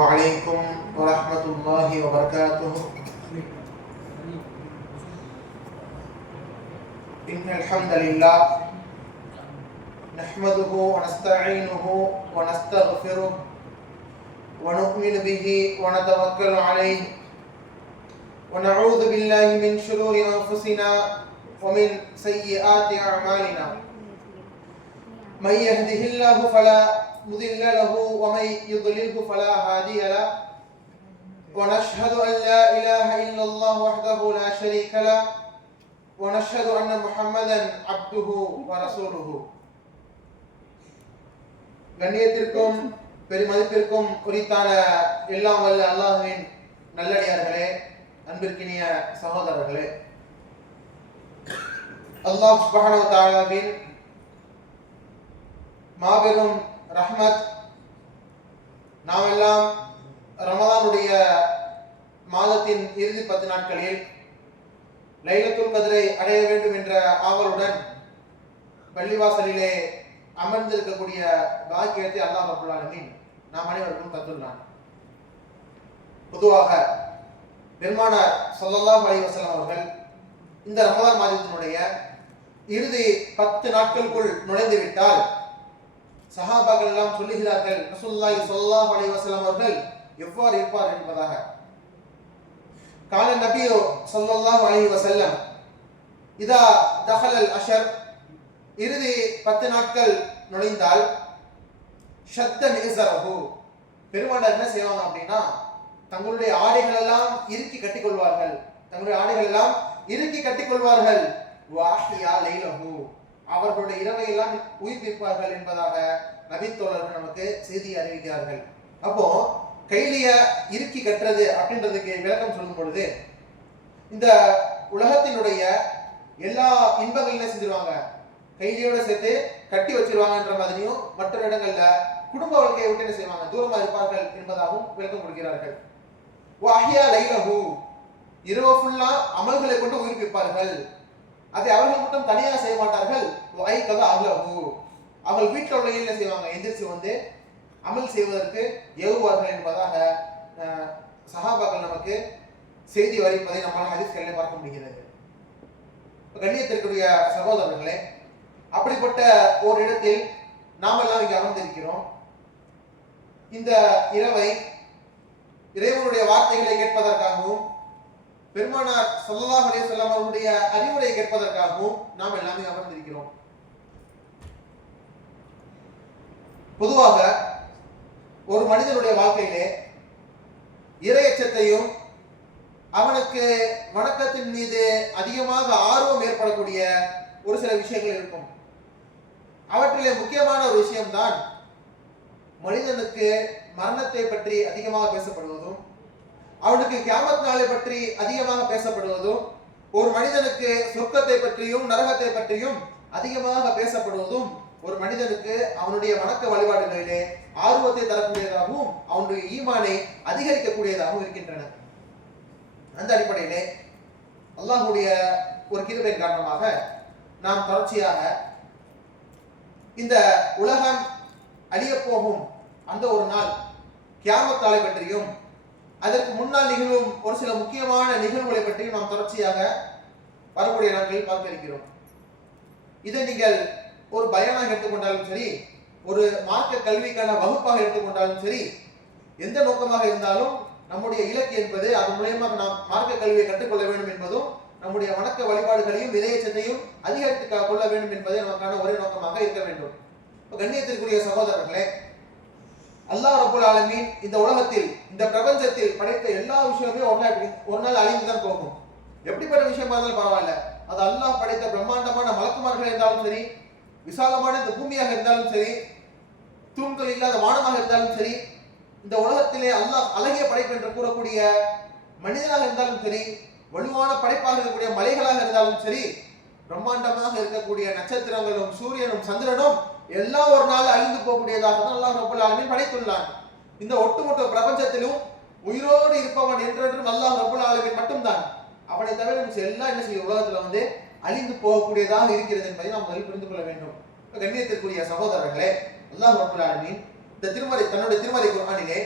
وعليكم ورحمة الله وبركاته. إن الحمد لله نحمده ونستعينه ونستغفره ونؤمن به ونتوكل عليه ونعوذ بالله من شرور أنفسنا ومن سيئات أعمالنا. من يهده الله فلا مضل له ومن يضلله فلا هادي له، ونشهد أن لا إله إلا الله وحده لا شريك له، ونشهد أن محمدا عبده ورسوله. கண்ணியத்திற்கும் பெருமதிப்பிற்கும் குறித்தான எல்லாம் வல்ல அல்லாஹ்வின் நல்லடியார்களே, அன்பிற்கினிய சகோதரர்களே, அல்லாஹ் சுப்ஹானஹு வ தஆலாவின் மாபெரும் ரஹ்மத், நாமெல்லாம் ரமலானுடைய மாதத்தின் இறுதி 10 நாட்களில் லைலத்துல் கத்ரை அடைய வேண்டும் என்ற ஆவலுடன் பள்ளிவாசலிலே அமர்ந்திருக்கக்கூடிய பாக்கியத்தை அல்லாஹ் ரப்பல் ஆலமீன் நாம் அனைவருக்கும் தந்துள்ளான். பொதுவாக பெருமானார் ஸல்லல்லாஹு அலைஹி வஸல்லம் அவர்கள் இந்த ரமலான் மாதத்தினுடைய இறுதி 10 நாட்களுக்குள் நுழைந்து விட்டால் சஹாபாக்கள் எல்லாம் சொல்லுகிறார்கள், ரசூலுல்லாஹி ஸல்லல்லாஹு அலைஹி வஸல்லம் அவர்கள் எவ்வாறு இருப்பார் என்பதாக. கால நபியோ ஸல்லல்லாஹு அலைஹி வஸல்லம் இதா தஹலல் அஷர், இறுதி 10 நாட்கள் நுழைந்தால் ஷத்த மிஸரஹு, பெருமானார் என்ன செய்வாங்க அப்படின்னா தங்களுடைய ஆடைகள் எல்லாம் இறுக்கி கட்டிக்கொள்வார்கள். வாஹியா லைலஹு, அவர்களுடைய இரவை எல்லாம் உயிர்ப்பிப்பார்கள் என்பதாக நபித்தோழர்கள் நமக்கு செய்தி அறிவிக்கிறார்கள். அப்போ கைலிய இறுக்கி கட்டுறது அப்படின்றதுக்கு விளக்கம் சொல்லும் பொழுது, இந்த உலகத்தினுடைய எல்லா இன்பங்களும் என்ன செஞ்சிருவாங்க, கைலியோட சேர்த்து கட்டி வச்சிருவாங்கன்ற மாதிரியும், மற்ற இடங்கள்ல குடும்ப வாழ்க்கையை விட்டு என்ன செய்வாங்க, தூரமா இருப்பார்கள் என்பதாகவும் விளக்கம் கொடுக்கிறார்கள். வாஹியா லைலஹு, இரவு ஃபுல்லா அமல்களை கொண்டு உயிர்ப்பிப்பார்கள். அதை அவர்கள் மட்டும் தனியாக செய்ய மாட்டார்கள். அவர்கள் வீட்டில் உள்ள என்ன செய்வாங்க, எந்திரிச்சு வந்து அமல் செய்வதற்கு ஏவுவார்கள் என்பதாக சஹாபாக்கள் நமக்கு செய்தி வரைப்பதை நம்மளால் ஹதீஸ்களிலே பார்க்க முடிகிறது. கண்ணியத்திற்குரிய சகோதரர்களே, அப்படிப்பட்ட ஒரு இடத்தில் நாம் எல்லாம் இங்கே அமர்ந்திருக்கிறோம். இந்த இரவை இறைவனுடைய வார்த்தைகளை கேட்பதற்காகவும் பெருமானார் ஸல்லல்லாஹு அலைஹி வஸல்லம் அவருடைய அறிவுரை கேட்பதற்காகவும் நாம் எல்லாமே அமர்ந்திருக்கிறோம். பொதுவாக ஒரு மனிதனுடைய வாழ்க்கையிலே இறையச்சத்தையும் அவனுக்கு வணக்கத்தின் மீது அதிகமாக ஆர்வம் ஏற்படக்கூடிய ஒரு சில விஷயங்கள் இருக்கும். அவற்றிலே முக்கியமான ஒரு விஷயம்தான் மனிதனுக்கு மரணத்தை பற்றி அதிகமாக பேசப்படுவதும், அவனுக்கு கியாமத் நாளை பற்றி அதிகமாக பேசப்படுவதும், ஒரு மனிதனுக்கு சொர்க்கத்தை பற்றியும் நரகத்தை பற்றியும் அதிகமாக பேசப்படுவதும் ஒரு மனிதனுக்கு அவனுடைய வணக்க வழிபாடுகளிலே ஆர்வத்தை தரக்கூடியதாகவும் அவனுடைய ஈமானை அதிகரிக்கக்கூடியதாகவும் இருக்கின்றன. அந்த அடிப்படையிலே அல்லாஹ்வுடைய ஒரு கிருபையின் காரணமாக நாம் தொடர்ச்சியாக இந்த உலகம் அழிய போகும் அந்த ஒரு நாள் கியாமத் நாளை பற்றியும், அதற்கு முன்னால் நிகழும் ஒரு சில முக்கியமான நிகழ்வுகளை பற்றியும் நாம் தொடர்ச்சியாக வரக்கூடிய நாட்களில் பார்க்க இருக்கிறோம். இதை நீங்கள் ஒரு பயானாக எடுத்துக்கொண்டாலும் சரி, ஒரு மார்க்க கல்விக்கான வகுப்பாக எடுத்துக்கொண்டாலும் சரி, எந்த நோக்கமாக இருந்தாலும் நம்முடைய இலக்கு என்பது அதன் மூலமாக நாம் மார்க்க கல்வியை கற்றுக்கொள்ள வேண்டும் என்பதும், நம்முடைய வணக்க வழிபாடுகளையும் இதயச்சத்தையும் அதிகரித்து கொள்ள வேண்டும் என்பதே நமக்கான ஒரே நோக்கமாக இருக்க வேண்டும். கண்ணியத்திற்குரிய சகோதரர்களே, அல்லாஹ் ரப்பல் ஆலமீன் இந்த உலகத்தில், இந்த பிரபஞ்சத்தில் படைத்த எல்லா விஷயமுமே ஒரு நாள் அழிந்துதான் போகும். எப்படிப்பட்ட விஷயமா இருந்தாலும் பரவாயில்ல, அது அல்லாஹ் படைத்த பிரம்மாண்டமான மலக்குமார்கள் இருந்தாலும் சரி, விசாலமான இந்த பூமியாக இருந்தாலும் சரி, தூண்கள் இல்லாத வானமாக இருந்தாலும் சரி, இந்த உலகத்திலே அல்லாஹ் அழகிய படைப்பு என்று கூறக்கூடிய மனிதனாக இருந்தாலும் சரி, வலுவான படைப்பாக இருக்கக்கூடிய மலைகளாக இருந்தாலும் சரி, பிரம்மாண்டமாக இருக்கக்கூடிய நட்சத்திரங்களும் சூரியனும் சந்திரனும் எல்லாம் ஒரு நாள் அழிந்து போகக்கூடியதாக தான் அல்லாஹ் ரப்பல் ஆலமீன் படைத்துள்ளான். இந்த ஒட்டுமொத்த பிரபஞ்சத்திலும் உயிரோடு இருப்பவன் என்றென்றும் அல்லாஹ் ரப்பல் ஆலமீன் மட்டும்தான். அவனை தவிர எல்லாம் என்ன செய்யும், உலகத்துல அழிந்து போகக்கூடியதாக இருக்கிறது என்பதை நாம் முதலில் புரிந்து கொள்ள வேண்டும். கண்ணியத்திற்குரிய சகோதரர்களே, அல்லாஹ் ரப்பல் ஆலமீன் இந்த தன்னுடைய திருமறை குர்ஆனிலே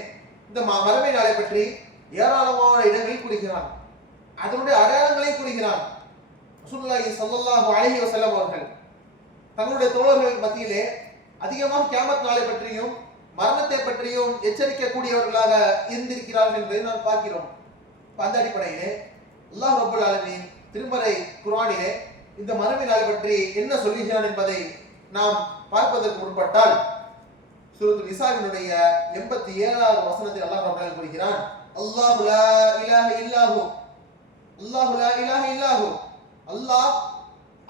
இந்த மறுமை நாளை பற்றி ஏராளமான இடங்களில் கூறுகிறான். அதனுடைய அடையாளங்களை கூறுகிறான். ரசூலுல்லாஹி ஸல்லல்லாஹு அலைஹி வஸல்லம் அவர்கள் தங்களுடைய தோழர்கள் மத்தியிலே அதிகமாக கியாமத் நாளை பற்றியும் மரணத்தை பற்றியும் எச்சரிக்கக்கூடியவர்களாக இருந்திருக்கிறார்கள் என்பதை நாம் பார்க்கிறோம். அந்த அடிப்படையிலே அல்லாஹ் ரப்பல் ஆலமீன் திருமறை குர்ஆனிலே இந்த மறுமை நாளை பற்றி என்ன சொல்கிறான் என்பதை நாம் பார்ப்பதற்கு முற்பட்டால் சூரத்துல் நிசாவினுடைய 87வது வசனத்தில் அல்லாஹ் ரப்பல் ஆலமீன் கூறுகிறான், அல்லாஹு லா இலாஹ இல்லாஹு, அல்லாஹு லா இலாஹ இல்லாஹு, அல்லாஹ்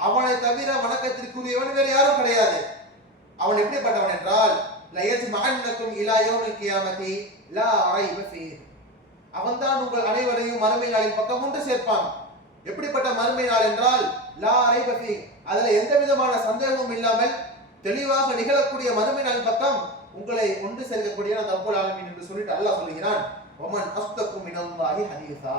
அவனை தவிர வணக்கத்திற்குரியவன் வேறு யாரும் கிடையாது. அவன் எப்படிப்பட்டவன் என்றால் லயஜ்மஅன்னக்கும் இலா யௌமில் கியாமத்தி லா ரைப ஃபீஹ், அவன்தான் உங்கள் அனைவரையும் மறுமை நாளின் பக்கம் ஒன்று சேர்ப்பான். எப்படிப்பட்ட மறுமை நாள் என்றால் லா ரைப ஃபீஹ், அதுல எந்த விதமான சந்தேகமும் இல்லாமல் தெளிவாக நிகழக்கூடிய மறுமை நாளின் பக்கம் உங்களை ஒன்று சேர்க்கக்கூடிய ரப்பல் ஆலமீன் என்று சொல்லிட்டு அல்லாஹ் சொல்கிறான், வமன் அஸ்தகு மினல்லாஹி ஹதீஸா,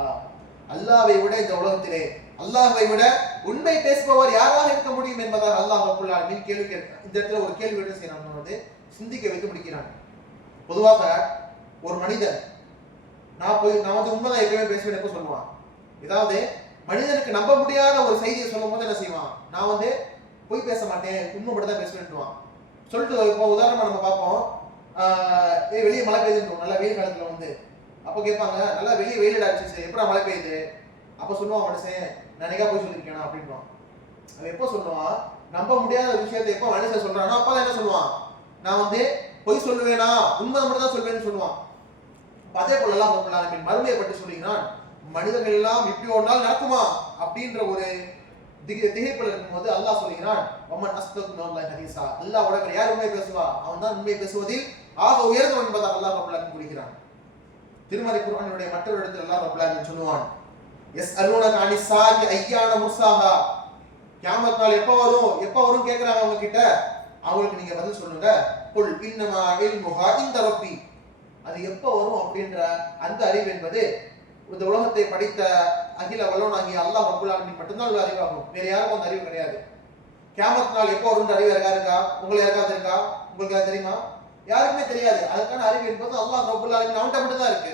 அல்லாஹ்வை விட இந்த உலகத்திலே அல்லாஹ்வை விட உண்மை பேசுபவர் யாராக இருக்க முடியும் என்பதாக அல்லாஹ் ரப்பல் ஆலமீன் கேள்வி கேட்கிறான். இந்த இடத்துல ஒரு கேள்வி என்ன செய்யறான், சிந்திக்க வைக்க முடிக்கிறான். பொதுவாக ஒரு மனிதன் நான் வந்து உண்மைதான் எப்பவுமே பேசுவேன் எப்ப சொல்லுவான். ஏதாவது மனிதனுக்கு நம்ப முடியாத ஒரு செய்தியை சொல்லும் போது என்ன செய்வான், நான் வந்து போய் பேச மாட்டேன், உண்மை மட்டும் தான் பேசுவேன்ட்டுவான். சொல்லிட்டு இப்போ உதாரணமா நம்ம பார்ப்போம், வெளியே மழை பெய்யுதுன்னு நல்லா வெயில் காலத்துல வந்து அப்போ கேட்பாங்க, நல்லா வெளியே வெயில் அடிச்சிச்சு எப்படா மழை பெய்யுது, அப்போ சொல்லுவான் மனுஷன் நான் நிகா போய் சொல்லியிருக்கேனா அப்படின்வான். அவன் எப்போ சொல்லுவான், நம்ப முடியாத ஒரு விஷயத்தை எப்போ மனுஷன் சொல்றானோ அப்பதான் என்ன சொல்லுவான், நான் வந்து பொய் சொல்லுவேனா உண்மை மட்டும் தான் சொல்வேன்னு சொல்லுவான். அதே போல எல்லாம் ரப்பல் ஆலமீன் மறுமையை பற்றி சொல்லுகிறான், மனிதர்கள் எல்லாம் இப்படி ஒரு நாள் நடக்குமா அப்படின்ற ஒரு திகைப்பில் இருக்கும்போது அல்லாஹ் சொல்லுகிறான், வமன் அஸ்தகு மினல்லாஹி ஹதீஸா, அல்லாஹ் விட யார் உண்மை பேசுவா, அவன் தான் உண்மை பேசுவதில் ஆக உயர்ந்தவன் என்பதாக அல்லாஹ் ரப்பல் ஆலமீன் கூறுகிறான். திருமறை குர்ஆனுடைய மற்றொரு இடத்தில் அல்லாஹ் ரப்பல் ஆலமீன் சொல்லுவான், யஸ்அலூனக அனிஸ் ஸாஅத்தி அய்யான முர்சாஹா, கியாமத் நாள் எப்ப வரும் கேக்குறாங்க அவங்க கிட்ட, அவங்களுக்கு நீங்க பதில் சொல்லுங்க, குல் இன்னமா இல்முஹா இன்த ரப்பி, அது எப்ப வரும் அப்படின்ற அந்த அறிவு என்பது இந்த உலகத்தை படைத்த அகில வல்லவனாகிய அல்லாஹ் ரப்பல் ஆலமீன் மட்டும்தான் உள்ள அறிவாகும், வேற யாருக்கும் அந்த அறிவு கிடையாது. கியாமத் நாள் எப்போ வரும்ன்ற அறிவு இருக்கா, உங்களுக்கு யாருக்காவது இருக்கா, உங்களுக்கு தெரியுமா, யாருக்குமே தெரியாது. அதுக்கான அறிவு என்பது அல்லாஹ் ரப்பல் ஆலமீன் அவன்கிட்ட மட்டும் தான் இருக்கு.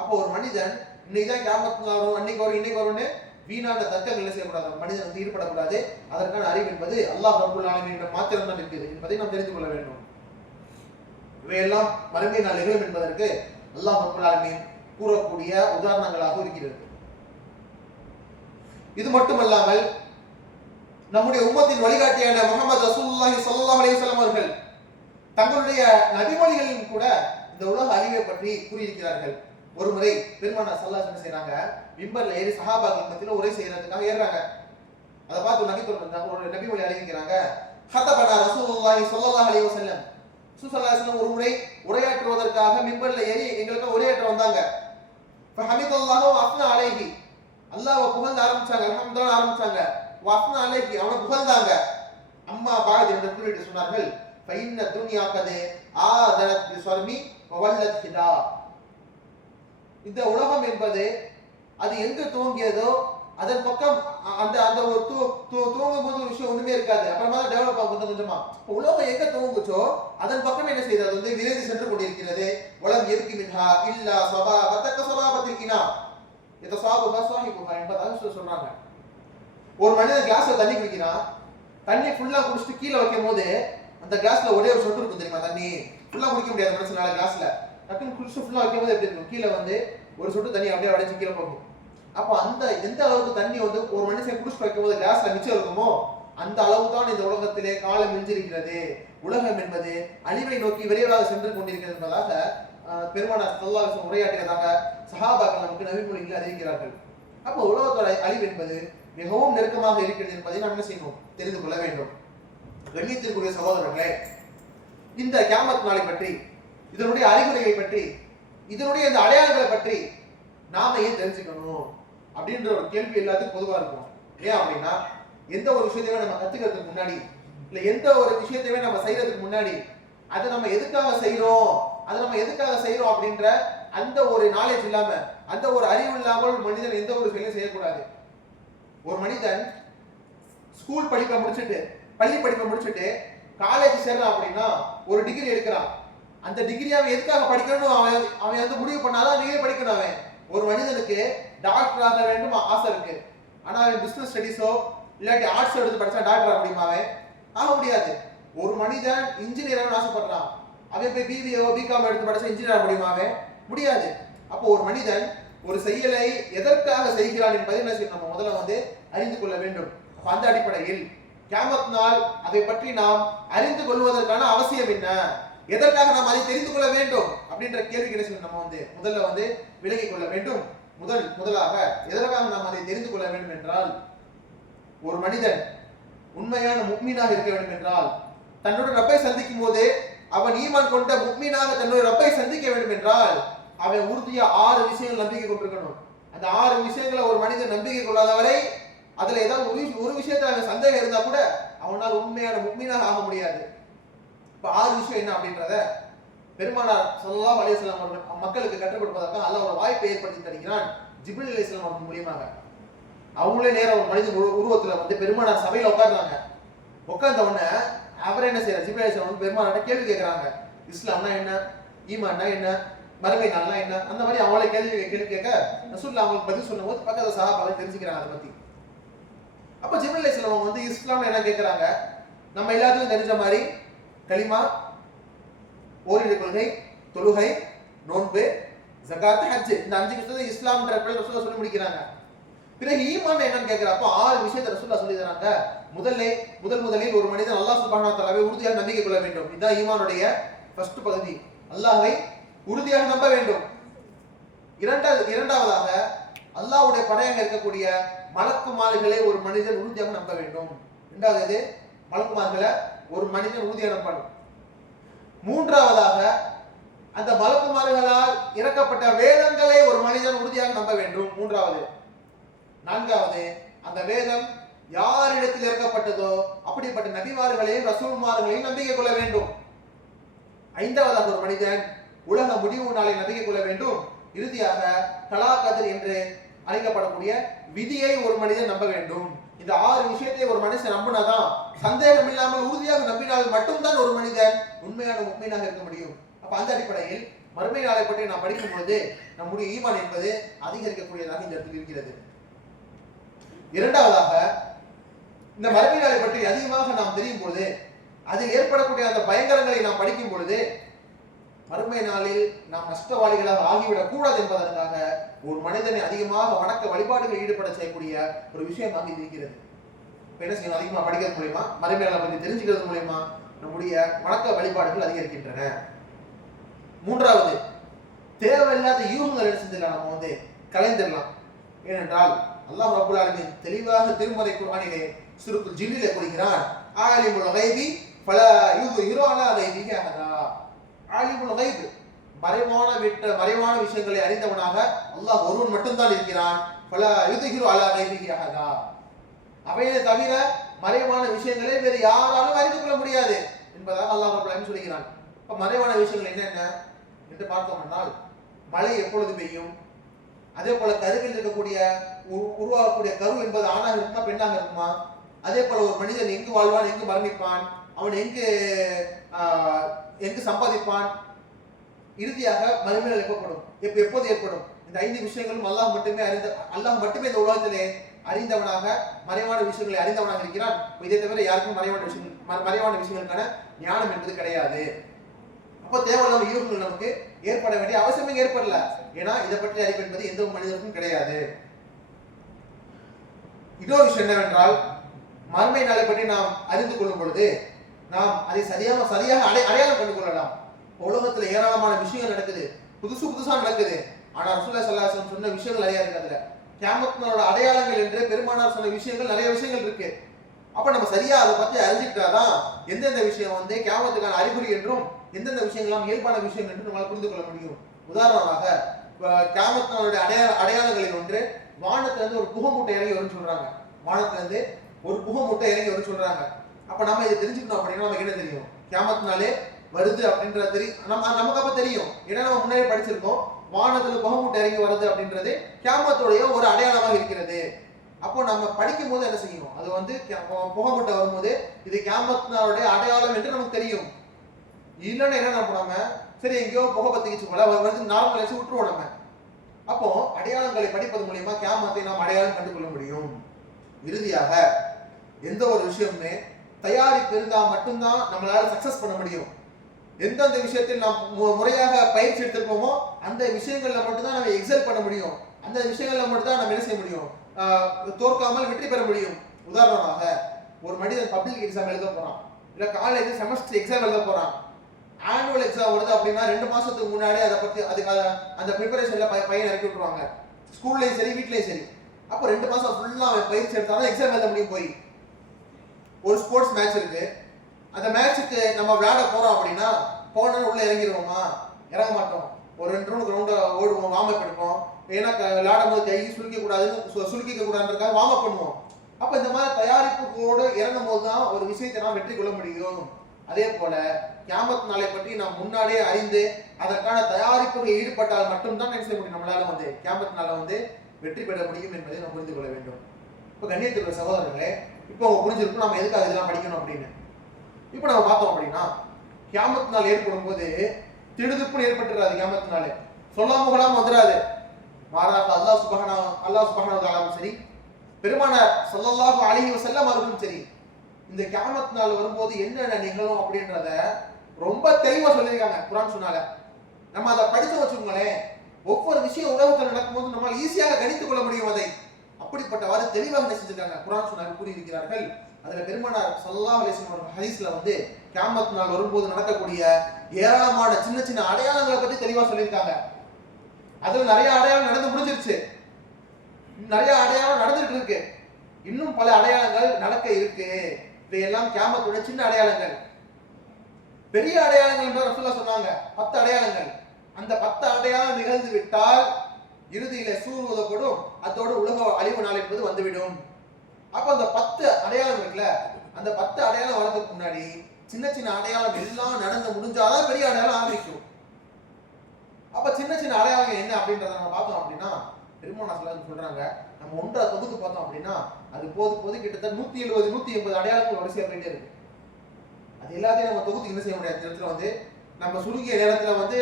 அப்போ ஒரு மனிதன் இன்னைக்குதான் கியாமத் நாள் வரும், அன்னைக்கு வரும், இன்னைக்கு வரும்னு வீணான தர்க்கங்கள் செய்யக்கூடாது, மனிதன் வந்து ஈடுபடக்கூடாது. அதற்கான அறிவு என்பது அல்லாஹ் ரப்பல் ஆலமீனிடம் மாத்திரம் தான் இருக்குது என்பதை நாம் தெரிந்து கொள்ள வேண்டும். இவையெல்லாம் மறுமை நாள் நிகழும் என்பதற்கு அல்லாஹ் ரப்பல் ஆலமீன் கூறக்கூடிய உதாரணங்களாக இருக்கிறது. இது மட்டுமல்லாமல் நம்முடைய உம்மத்தின் வழிகாட்டியான முஹம்மது ரசூலுல்லாஹி ஸல்லல்லாஹு அலைஹி வஸல்லம் அவர்கள் தங்களுடைய நபிமொழிகளிலும் கூட இந்த உலக அழிவை பற்றி கூறியிருக்கிறார்கள். ஒரு முறை பெருமானார் ஸல்லல்லாஹு அலைஹி வஸல்லம் செய்றாங்க, மிம்பர்ல ஏறி சஹாபாக்கள் மத்தியில உரை செய்யறதுக்காக ஏறாங்க. அதை பார்த்து நபி சொல்றாங்க, ஒரு நபிமொழி அறிவிக்கிறாங்க, ஹதபனா ரசூலுல்லாஹி ஸல்லல்லாஹு அலைஹி வஸல்லம், ஸல்லல்லாஹு அலைஹி வஸல்லம் ஒரு முறை உரையாற்றுவதற்காக மிம்பர்ல ஏறி எங்களுக்கு உரையாற்ற வந்தாங்க. ஃபஹமிதல்லாஹு வ அஸ்னா அலைஹி, அல்லாஹ்வை புகழ்ந்து ஆரம்பிச்சாங்க, அல்ஹம்துலில்லாஹ் ஆரம்பிச்சாங்க, வ அஸ்னா அலைஹி அவனை புகழ்ந்தாங்க. அம்மா பாத் என்று கூறிட்டு சொன்னார்கள், ஃபைன்ன துன்யா கத் ஆதரத் பிஸ்வர்மி வ வல்லத் ஹிதா, இந்த உலகம் என்பது அது எங்கு துவங்கியதோ அதன் பக்கம் அந்த அந்த ஒரு தூங்கும் போது ஒரு விஷயம் ஒண்ணுமே இருக்காது, அப்புறமா தான் டெவலப் ஆகும் கொஞ்சம் கொஞ்சமா. உலகம் எங்க துவங்குச்சோ அதன் பக்கம் என்ன செய்யுது, அது வந்து விரைந்து சென்று கொண்டிருக்கிறது. உலகம் எதுக்கு மின்ஹா இல்லா சபாபத்தக சபாபத்திற்கினா இத சாபு பஸ்வாஹிபுஹா என்பதாக சொல்றாங்க. ஒரு மனிதன் கிளாஸ்ல தண்ணி குடிக்கிறான், தண்ணி ஃபுல்லா குடிச்சிட்டு கீழே வைக்கும் போது அந்த கிளாஸ்ல ஒரே ஒரு சொட்டு இருக்கும் தெரியுமா, தண்ணி ஃபுல்லா குடிக்க முடியாது மனுஷனால. கிளாஸ்ல டக்குன்னு குடிச்சு ஃபுல்லா வைக்கும் போது எப்படி இருக்கும், கீழே வந்து ஒரு சொட்டு தண்ணி அப்படியே அடைச்சு கீழே போகும். அப்போ அந்த எந்த அளவுக்கு தண்ணி வந்து ஒரு மனுஷன் குடிச்சு வைக்கும் போது கிளாஸ்ல மிச்சம் இருக்குமோ அந்த அளவு தான் இந்த உலகத்திலே காலம் மிஞ்சிருக்கிறது. உலகம் என்பது அழிவை நோக்கி விரைவாக சென்று கொண்டிருக்கிறது என்பதாக பெருமானார் ஸல்லல்லாஹு அலைஹி வஸல்லம் உரையாற்றியதாக சஹாபாக்கள் நமக்கு நபிமொழிகளை அறிவிக்கிறார்கள். அப்போ உலகத்தோட அழிவு என்பது மிகவும் நெருக்கமாக இருக்கிறது என்பதை நாம் என்ன செய்யணும், தெரிந்து கொள்ள வேண்டும். கண்ணியத்திற்குரிய சகோதரர்களே, இந்த கியாமத் நாளை பற்றி, இதனுடைய அறிகுறியை பற்றி, இதனுடைய இந்த அடையாளங்களை பற்றி நாம ஏன் தெரிஞ்சுக்கணும் அப்படின்ற ஒரு கேள்வி எல்லாத்துக்கும் பொதுவா இருக்கும். ஏன் அப்படின்னா, எந்த ஒரு விஷயத்தையுமே நம்ம கத்துக்கிறதுக்கு முன்னாடி, இல்ல எந்த ஒரு விஷயத்தையுமே நம்ம செய்யறதுக்கு முன்னாடி, அதை நம்ம எதுக்காக செய்யறோம் அப்படின்ற அந்த ஒரு நாலேஜ் இல்லாம, அந்த ஒரு அறிவு இல்லாமல் மனிதன் எந்த ஒரு செயலையும் செய்யக்கூடாது. ஒரு மனிதன் ஸ்கூல் படிப்பை முடிச்சுட்டு, பள்ளி படிப்பை முடிச்சுட்டு காலேஜ் சேர்றான் அப்படின்னா ஒரு டிகிரி எடுக்கிறான். அந்த டிகிரி அவன் எதுக்காக படிக்கணும் அவன் அவன் வந்து முடிவு பண்ணாதான் டிகிரி படிக்கணும். அவன் ஒரு மனிதனுக்கு டாக்டர் ஆக வேண்டும் ஆசை இருக்கு, ஆனா அவன் பிசினஸ் ஸ்டடிஸோ இல்லாட்டி ஆர்ட்ஸ் எடுத்து படிச்சா டாக்டர் ஆக முடியுமா? அவன் ஆக முடியாது. ஒரு மனிதன் இன்ஜினியர் ஆசைப்படுறான், அவன் போய் பிபிஓ பிகாம் எடுத்து படிச்சா இன்ஜினியர் ஆக முடியுமா? அவன் முடியாது. அப்போ ஒரு மனிதன் ஒரு செயலை எதற்காக செய்கிறான் என்பதை என்ன செய்யணும், நம்ம முதல்ல வந்து அறிந்து கொள்ள வேண்டும். அந்த அடிப்படையில் கியாமத் நாள் அதை பற்றி நாம் அறிந்து கொள்வதற்கான அவசியம் என்ன, எதற்காக நாம் அதை தெரிந்து கொள்ள வேண்டும் அப்படின்ற கேள்விக்கு என்ன செய்யணும், நம்ம வந்து முதல்ல வந்து விலகிக் கொள்ள வேண்டும். முதலாக எதற்காக நாம் அதை தெரிந்து கொள்ள வேண்டும் என்றால், ஒரு மனிதன் உண்மையான முஃமினாக இருக்க வேண்டும் என்றால், தன்னுடைய ரப்பை சந்திக்கும் போது அவன் ஈமான் கொண்ட முஃமினாக தன்னுடைய ரப்பை சந்திக்க வேண்டும் என்றால் அவன் உறுதியா 6 விஷயங்கள் நம்பிக்கை கொண்டிருக்கணும். அந்த 6 விஷயங்களை ஒரு மனிதன் நம்பிக்கை கொள்ளாதவரை அதுல ஏதாவது ஒரு விஷயத்துல அவன் சந்தேகம் இருந்தா கூட அவனால் உண்மையான முஃமினாக ஆக முடியாது. இப்ப 6 விஷயம் என்ன அப்படின்றத பெருமானார் ஸல்லல்லாஹு அலைஹி வஸல்லம் அவர்கள் மக்களுக்கு கற்றுக் கொடுப்பதற்காக அல்லாஹ் ஒரு வாய்ப்பை ஏற்படுத்தி தருகிறான். ஜிப்ரீல் அலைஹிஸ்ஸலாம் அவர்கள் மூலமாக அவங்களே நேரம் ஒரு மனிதன் உருவத்துல வந்து பெருமானார் சபையில உட்கார்றாங்க. உட்கார்ந்த உடனே அவரே என்ன செய்யறாரு, ஜிப்ரீல் அலைஹிஸ்ஸலாம் வந்து பெருமானார்ட்ட கேள்வி கேட்கறாங்க. இஸ்லாம்னா என்ன, ஈமான்னா என்ன, மறுமை நாள்னா என்ன, அந்த மாதிரி அவங்களே கேள்வி கேட்க ரசூலுல்லாஹ் அவங்களுக்கு பதில் சொல்லும்போது பக்கத்துல சஹாபாக்கள் தெரிஞ்சுக்கிறாங்க அதை பத்தி. அப்ப ஜிப்ரீல் அலைஹிஸ்ஸலாம் வந்து இஸ்லாம்ல என்ன கேட்கறாங்க, நம்ம எல்லாத்துக்கும் தெரிஞ்ச மாதிரி கலிமா, ஓரிரு கொள்கை, தொழுகை, நோன்பு, ஜகாத், ஹஜ், இந்த 5 விஷயத்தை இஸ்லாம்ன்ற பேர்ல ரசூலுல்லாஹ் சொல்லி முடிக்கிறாங்க. பிறகு ஈமான் என்னன்னு கேட்கிறப்போ 6 விஷயத்தை ரசூலுல்லாஹ் சொல்லி தராங்க. முதலில் ஒரு மனிதன் அல்லாஹ் சுப்ஹானஹு வ தஆலாவை உறுதியாக நம்பிக்கை கொள்ள வேண்டும். இதுதான் ஈமானுடைய ஃபர்ஸ்ட் பகுதி. அல்லாஹ்வை உறுதியாக நம்ப வேண்டும். இரண்டாவதாக அல்லாஹ்வுடைய படையாக இருக்கக்கூடிய மலக்குமார்களை ஒரு மனிதன் உறுதியாக நம்ப வேண்டும். இரண்டாவது மலக்குமார்களை ஒரு மனிதன் உறுதியாக நம்பணும். மூன்றாவதாக அந்த மலக்குமார்களால் இறக்கப்பட்ட வேதங்களை ஒரு மனிதன் உறுதியாக நம்ப வேண்டும். மூன்றாவது. நான்காவது, அந்த வேதம் யாரிடத்தில் இறக்கப்பட்டதோ அப்படிப்பட்ட நபிமார்களையும் ரசூல்மார்களையும் நம்பிக்கை கொள்ள வேண்டும். ஐந்தாவதாக ஒரு மனிதன் உலக முடிவு நாளை நம்பிக்கை கொள்ள வேண்டும். இறுதியாக கலா கதிர் என்று அழைக்கப்படக்கூடிய விதியை ஒரு மனிதன் நம்ப வேண்டும். இந்த 6 விஷயத்தை ஒரு மனுஷன் நம்பினாதான், சந்தேகம் இல்லாமல் உறுதியாக நம்பினால் மட்டும்தான் ஒரு மனிதன் உண்மையான முஃமினாக இருக்க முடியும். அப்ப அந்த அடிப்படையில் மறுமை நாளை பற்றி நாம் படிக்கும் பொழுது நம்முடைய ஈமான் என்பது அதிகரிக்கக்கூடியதாக இந்த இடத்தில் இருக்கிறது. இரண்டாவதாக, இந்த மறுமை நாளை பற்றி அதிகமாக நாம் தெரியும் பொழுது, அதில் ஏற்படக்கூடிய அந்த பயங்கரங்களை நாம் படிக்கும் பொழுது, மறுமை நாளில் நாம் நஷ்டவாளிகளாக ஆகிவிடக் கூடாது என்பதற்காக ஒரு மனிதனை அதிகமாக வணக்க வழிபாடுகளில் ஈடுபட செய்யக்கூடிய ஒரு விஷயம் தான் இது இருக்கிறது. என்ன செய்யணும், அதிகமாக படிக்கிறது மூலமா, மறுமை நாளை பற்றி தெரிஞ்சுக்கிறது மூலமா நம்முடைய வணக்க வழிபாடுகள் அதிகரிக்கின்றன. மூன்றாவது, தேவையில்லாத யூகங்கள் என்ன செஞ்சிடலாம், நம்ம வந்து கலைந்திடலாம். ஏனென்றால் அல்லாஹ் ரப்பல் ஆலமீன் தெளிவாக திருமறை குர்ஆனிலே சூரத்துல் ஜின்னிலே கூறுகிறான், ஆலிமுல் கைபி ஃபலா யுத்ஹிரு அலா கைபிஹி அஹதா. ஆலிமுல் கைப், மறைவான விஷயங்களை அறிந்தவனாக அல்லாஹ் ஒருவன் மட்டும்தான் இருக்கிறான். ஃபலா யுத்ஹிரு அலா கைபிஹி அஹதா, அவைகளை தவிர மறைவான விஷயங்களை வேறு யாராலும் அறிந்து கொள்ள முடியாது என்பதாக அல்லாஹ் ரப்பல் ஆலமீன் சொல்கிறான். இப்ப மறைவான விஷயங்கள் என்னென்ன என்று பார்த்தோம் என்றால், மழை எப்பொழுது பெய்யும், அதே போல கருவில் இருக்கக்கூடிய உருவாகக்கூடிய கரு என்பது ஆணாக இருக்குமா பெண்ணாக இருக்குமா, அதே போல ஒரு மனிதன் எங்கு வாழ்வான், எங்கு மரணிப்பான், அவன் எங்கு சம்பாதிப்பான், இறுதியாக மறுமையில் எழுப்பப்படும், எப்போது ஏற்படும், இந்த 5 விஷயங்களும் அல்லாஹ் மட்டுமே இந்த உலகத்திலே அறிந்தவனாக மறைவான விஷயங்களை அறிந்தவனாக இருக்கிறான். இதை தவிர யாருக்கும் மறைவான விஷயங்களுக்கான ஞானம் என்பது கிடையாது. அப்போ தேவையில்லாம யூகங்கள் நமக்கு ஏற்பட வேண்டிய அவசியமே ஏற்படல. ஏன்னா இதை பற்றி அறிவு என்பது எந்த மனிதருக்கும் கிடையாது. இன்னொரு விஷயம் என்னவென்றால், மறுமை நாளை பற்றி நாம் அறிந்து கொள்ளும் பொழுது நாம் அதை சரியாக அடையாளம் கண்டு கொள்ளலாம். உலகத்துல ஏராளமான விஷயங்கள் நடக்குது, புதுசா நடக்குது. ஆனா ரசூலுல்லாஹி ஸல்லல்லாஹு அலைஹி வஸல்லம் சொன்ன விஷயங்கள் நிறைய இருக்கு. அதுல கியாமத் நாளோட அடையாளங்கள் என்று பெருமானார் சொன்ன விஷயங்கள் நிறைய விஷயங்கள் இருக்கு. அப்ப நம்ம சரியா அதை பத்தி அறிஞ்சுக்கிட்டாதான் எந்தெந்த விஷயம் வந்து கியாமத்துக்கான அறிகுறி என்றும் எந்தெந்த விஷயங்கள்லாம் இயல்பான விஷயம் என்று நம்மளால் புரிந்து கொள்ள முடியும். உதாரணமாக கியாமத் நாளுடைய அடையாளங்களில் ஒன்று, வானத்திலிருந்து ஒரு புகை இறங்கி வரும்னு சொல்றாங்க. வானத்திலிருந்து ஒரு புகை இறங்கி வரும்னு சொல்றாங்க. அப்ப நம்ம இதை தெரிஞ்சுக்கணும் அப்படின்னா நமக்கு என்ன தெரியும், கியாமத் நாளே வருது அப்படின்றது தெரியும். நமக்கு அப்ப தெரியும், ஏன்னா நம்ம முன்னாடி படிச்சிருக்கோம், வானத்துல புகை இறங்கி வருது அப்படின்றது கியாமத்துடைய ஒரு அடையாளமாக இருக்கிறது. அப்போ நம்ம படிக்கும் போது என்ன செய்யணும், அது வந்து புகை வரும்போது இது கியாமத் நாளுடைய அடையாளம் என்று நமக்கு தெரியும். இல்லைன்னா என்ன பண்ணாம சரி எங்கேயோ புகை பத்திக்கிச்சு போல வந்து நார்மல் வச்சு விட்டுருவோம் நம்ம. அப்போ அடையாளங்களை படிப்பது மூலியமா கியாமத்தை நாம் அடையாளம் கண்டுகொள்ள முடியும். இறுதியாக எந்த ஒரு விஷயமுமே தயாரிப்பு இருந்தால் மட்டும்தான் நம்மளால சக்சஸ் பண்ண முடியும். எந்தெந்த விஷயத்தில் நாம் முறையாக பயிற்சி எடுத்திருப்போமோ அந்த விஷயங்கள்ல மட்டும்தான் நம்ம எக்ஸல் பண்ண முடியும். அந்த விஷயங்கள்ல மட்டும்தான் நம்ம என்ன செய்ய முடியும், தோற்காமல் வெற்றி பெற முடியும். உதாரணமாக ஒரு மனிதன் பப்ளிக் எக்ஸாம் எழுத போறான், இல்ல காலேஜ் செமஸ்டர் எக்ஸாம் எழுத போறான். ஆனுவல் எக்ஸாம் வருது அப்படின்னா 2 மாசத்துக்கு முன்னாடி அதை பத்தி அதுக்காக அந்த ப்ரிப்பரேஷன்ல பையன் இறக்கி விட்டுருவாங்க, ஸ்கூல்லையும் சரி வீட்லயும் சரி. அப்போ 2 மாசம் ஃபுல்லா அவன் பயிற்சி எடுத்தாதான் எக்ஸாம் எழுத முடியும். போய் ஒரு ஸ்போர்ட்ஸ் மேட்ச் இருக்கு, அந்த மேட்சுக்கு நம்ம விளையாட போறோம் அப்படின்னா போனோன்னு உள்ள இறங்கிடுவோமா? இறங்க மாட்டோம். ஒரு 2 ரவுண்ட் ஓடுவோம், வார்ம் அப் எடுப்போம். ஏன்னா விளையாடும் போது கை சுருக்க கூடாதுன்னு சுருக்கிக்க கூடாதுன்றதுக்காக வார்ம் அப் பண்ணுவோம். அப்ப இந்த மாதிரி தயாரிப்புகளோடு இறங்கும் போதுதான் ஒரு விஷயத்தை நாம் வெற்றி கொள்ள முடியும். அதே போல கியாமத் நாளை பற்றி நாம் முன்னாடியே அறிந்து அதற்கான தயாரிப்புகள் ஈடுபட்டால் மட்டும்தான் என்ன செய்ய முடியும், நம்மளால வந்து கியாமத் நாளை வந்து வெற்றி பெற முடியும் என்பதை நாம் புரிந்து கொள்ள வேண்டும். இப்போ கண்ணியத்துக்குரிய சகோதரர்களே, இப்போ அவங்க புரிஞ்சிருக்கும் நம்ம எதுக்காக இதெல்லாம் படிக்கணும் அப்படின்னு. இப்போ நம்ம பார்த்தோம் அப்படின்னா கியாமத் நாள் ஏற்படும் போது திடுதிப்புன்னு ஏற்பட்டுறாது. கியாமத் நாள் சொல்லாம கொள்ளாம வந்துடாது. மாறாக அல்லாஹ் சுப்ஹானஹு வ தஆலாவும் சரி, பெருமானார் ஸல்லல்லாஹு அலைஹி வஸல்லம் அவர்களும் சரி, இந்த கியாமத் நாள் வரும்போது என்னென்ன நிகழும் அப்படின்றத ரொம்ப தெளிவா சொல்லியிருக்காங்க குர்ஆன் சொன்னால. நம்ம அதை படிச்சு வச்சுக்கோங்களேன், ஒவ்வொரு விஷயம் உலகத்தில் நடக்கும்போது நம்மால் ஈஸியாக கணித்துக் கொள்ள முடியும். அதை அப்படிப்பட்டவாறு தெளிவாக செஞ்சிருக்காங்க, குர்ஆன் சொன்னால கூறியிருக்கிறார்கள். அதுல பெருமானார் ஸல்லல்லாஹு அலைஹி வஸல்லம் ஹதீஸ்ல வந்து கியாமத் நாள் வரும்போது நடக்கக்கூடிய ஏராளமான சின்ன சின்ன அடையாளங்களை பத்தி தெளிவா சொல்லியிருக்காங்க. அதுல நிறைய அடையாளம் நடந்து முடிஞ்சிருச்சு, நிறைய அடையாளம் நடந்துட்டு இருக்கு, இன்னும் பல அடையாளங்கள் நடக்க இருக்கு. இவையெல்லாம் கியாமத்துடைய சின்ன அடையாளங்கள். பெரிய அடையாளங்கள் என்று ரசூலுல்லாஹ் சொன்னாங்க 10 அடையாளங்கள். அந்த 10 அடையாளம் நிகழ்ந்து விட்டால் இறுதியில சூர் ஊதப்படும், அதோடு உலக அழிவு நாள் என்பது வந்துவிடும். அப்ப அந்த 10 அடையாளம் இருக்குல்ல, அந்த 10 அடையாளம் வரதுக்கு முன்னாடி சின்ன சின்ன அடையாளம் எல்லாம் நடந்து முடிஞ்சாதான் பெரிய அடையாளம் ஆரம்பிக்கும். அப்ப சின்ன சின்ன அடையாளங்கள் என்ன அப்படின்றத நம்ம பார்த்தோம் அப்படின்னா, பெருமானார் ஸல்லல்லாஹு சொல்றாங்க, நம்ம ஒன்றா தொகுத்து பார்த்தோம் அப்படின்னா அது போது கிட்டத்தட்ட 170 180 அடையாளங்கள் வரிசையா போயிட்டே இருக்கு. அது எல்லாத்தையும் நம்ம தொகுத்து என்ன செய்ய முடியாது, நேரத்தில் வந்து நம்ம சுருங்கிய நேரத்தில் வந்து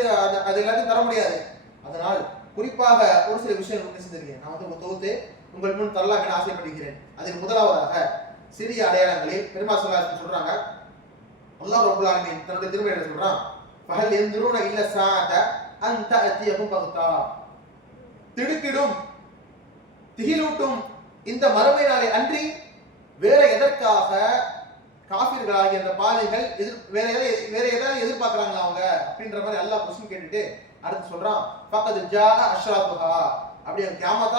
அது எல்லாத்தையும் தர முடியாது. அதனால் குறிப்பாக ஒரு சில விஷயங்கள் என்ன செஞ்சிருக்கேன், நான் வந்து தொகுத்து உங்கள் முன் தரலாம் என ஆசைப்படுகிறேன். அதில் முதலாவதாக சிறிய அடையாளங்களில் பெருமானார் ஸல்லல்லாஹு அலைஹி சொல்றாங்க, அல்லாஹ் ரப்பல் ஆலமீன் தன்னுடைய திருமறையில சொல்றான், ஃபஹல் யன்துரூன இல்ல ஸாஅத அன் தஅதியஹும் பக்தா. திடுக்கிடும் திகிலூட்டும் இந்த மறுமை நாளை அன்றி வேற எதற்காக காஃபிர்களாகிய அந்த பாவிகள் வேற எதாவது எதிர்பார்க்கறாங்களா அவங்க அப்படின்ற மாதிரி அல்லாஹ் கொஸ்டின் கேட்டுட்டு அடுத்து சொல்றான், ஃபக்கத் ஜாஅ அஷ்ராத்துஹா. அப்படி கியாமத்தை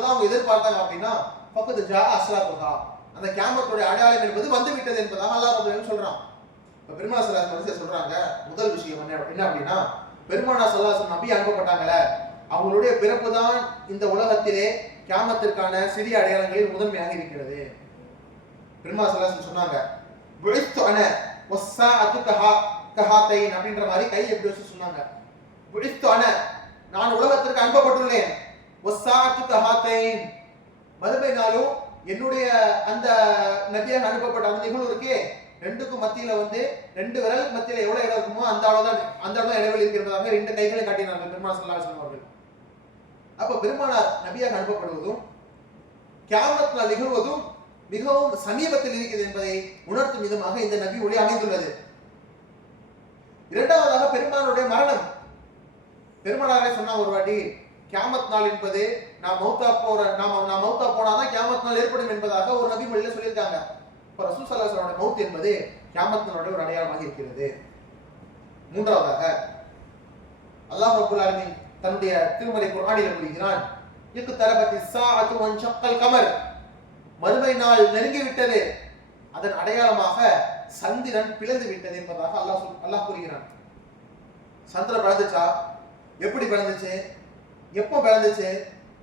தான் அவங்க எதிர்பார்த்தாங்க அப்படின்னா ஃபக்கத் ஜாஅ அஷ்ராத்துஹா, அந்த கியாமத்துடைய அடையாளம் என்பது வந்து விட்டது என்பதாக அல்லாஹ் ரப்பல் ஆலமீன் சொல்றான். இப்ப பெருமானார் ஸல்லல்லாஹு அலைஹி வஸல்லம் சொல்றாங்க, முதல் விஷயம் என்ன அப்படின்னா, பெருமானார் ஸல்லல்லாஹு அலைஹி வஸல்லம் நபி அனுப்பப்பட்டாங்களே, அவங்களுடைய பிறப்பு தான் இந்த உலகத்திலே கியாமத்திற்கான சிறிய அடையாளங்களில் முதன்மையாக இருக்கிறது. பெருமானார் ஸல்லல்லாஹு அலைஹி வஸல்லம் சொன்னாங்க, புஇத்து அன வஸ்ஸாஅத்து கஹாதைன் அப்படின்ற மாதிரி கை எப்படி வச்சு சொன்னாங்க. புஇத்து அன, நான் உலகத்திற்கு அனுப்பப்பட்டுள்ளேன், வஸ்ஸாஅத்து கஹாதைன், மறுமை நாளும் என்னுடைய அந்த நபியாக அனுப்பப்பட்ட அந்த நிகழ்வு இருக்கே, ரெண்டுக்கும் மத்தியில வந்து 2 விரலுக்கு மத்தியில எவ்வளவு இடம் இருக்குமோ அந்த அளவு இடைவெளி இருக்கிறதாக 2 கைகளை காட்டினார்கள் பெருமானார் ஸல்லல்லாஹு அலைஹி வஸல்லம் அவர்கள். அப்ப பெருமானார் நபியாக அனுப்பப்படுவதும் கியாமத் நாள் நிகழ்வதும் மிகவும் சமீபத்தில் இருக்கிறது என்பதை உணர்த்தும் விதமாக இந்த நபி ஒளி அமைந்துள்ளது. இரண்டாவதாக பெருமானாருடைய மரணம். பெருமானாரே சொன்னாங்க ஒரு வாட்டி, கியாமத் நாள் என்பது நான் மௌத்தா போனாதான் கியாமத் நாள் ஏற்படும் என்பதாக ஒரு நபி மொழியில சொல்லியிருக்காங்க. இப்ப ரசூல் ஸல்லல்லாஹு அலைஹி வஸல்லம் மௌத் என்பது கியாமத் நாளுடைய ஒரு அடையாளமாக இருக்கிறது. மூன்றாவதாக அல்லாஹ் ரப்பல் ஆலமீன் தன்னுடைய திருமறை குர்ஆனில் கூறுகிறான், இக்தரபத்தி ஸாஅத்து வன்ஷக்கல் கமர், மறுமை நாள் நெருங்கி விட்டது, அதன் அடையாளமாக சந்திரன் பிளந்து விட்டது என்பதாக அல்லாஹ் கூறுகிறான். சந்திரன் பிளந்துச்சா, எப்படி பிளந்துச்சு, எப்போ பிளந்துச்சு